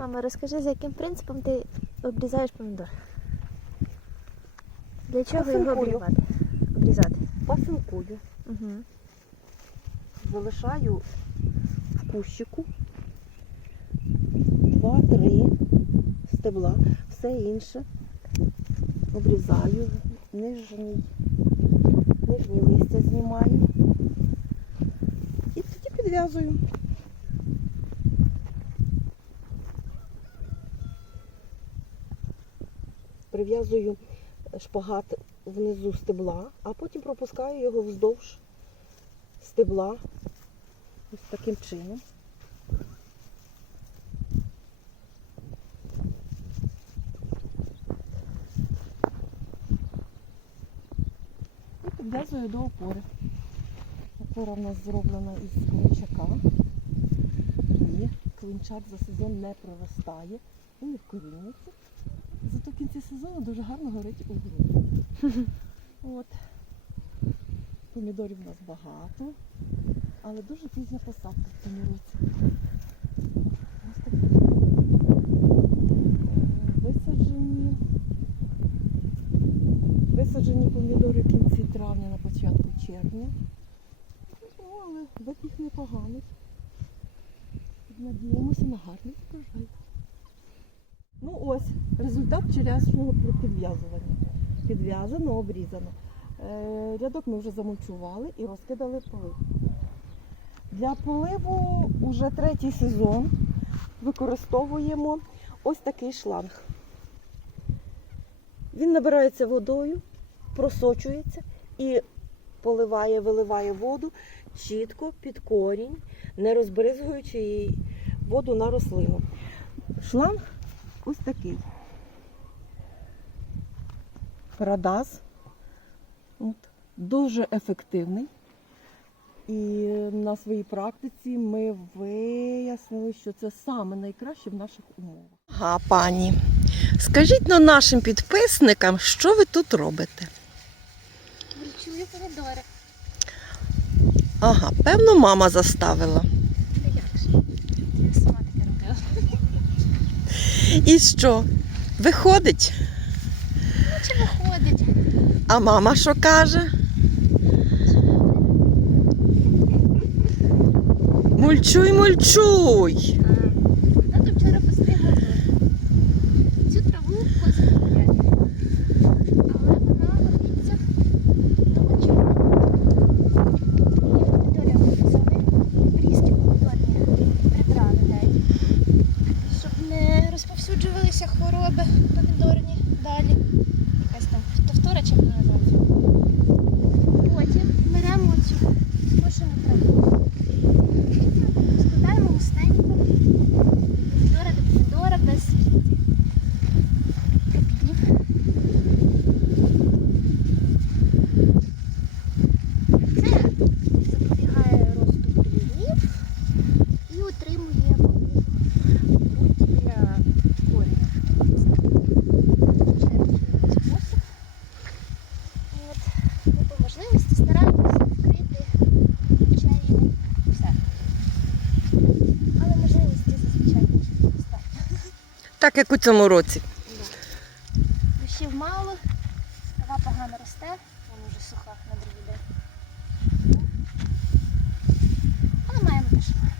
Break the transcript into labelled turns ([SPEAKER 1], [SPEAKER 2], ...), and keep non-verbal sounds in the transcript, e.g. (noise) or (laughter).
[SPEAKER 1] Мама, розкажи, за яким принципом ти обрізаєш помідор? Для чого його обрізати? обрізати?
[SPEAKER 2] Пасинкую.
[SPEAKER 1] Угу.
[SPEAKER 2] Залишаю в кущику два-три стебла, все інше обрізаю, нижній, нижні листя знімаю і тоді підв'язую. Прив'язую шпагат внизу стебла, а потім пропускаю його вздовж стебла ось таким чином. І підв'язую до опори. Опора в нас зроблена із клинчака. Клинчак за сезон не проростає і не вкорінюється. Зато в кінці сезону дуже гарно горить у ґрунті. (laughs) От. Помідорів у нас багато, але дуже пізня посадка в цьому році. Ось такі е, висаджені. Висаджені помідори в кінці травня на початку червня. Ну, але вид їх непоганий. Надіємося на гарний врожай. Ну ось, результат вчорашнього підв'язування. Підв'язано, обрізано. Е, Рядок ми вже замульчували і розкидали полив. Для поливу вже третій сезон використовуємо ось такий шланг. Він набирається водою, просочується і поливає, виливає воду чітко під корінь, не розбризгуючи її воду на рослину. Шланг ось такий. Радаз. От. Дуже ефективний. І на своїй практиці ми вияснили, що це саме найкраще в наших умовах. Ага, пані. Скажіть ну, нашим підписникам, що ви тут робите?
[SPEAKER 1] Чую помідори.
[SPEAKER 2] Ага, певно, мама заставила. І що? Виходить?
[SPEAKER 1] Ну, чи виходить?
[SPEAKER 2] А мама що каже? Мульчуй, мульчуй.
[SPEAKER 1] but
[SPEAKER 2] Так як у цьому році.
[SPEAKER 1] Дощів мало, трава погано росте, вона вже суха на другий день. Ну, але маємо те, що маємо.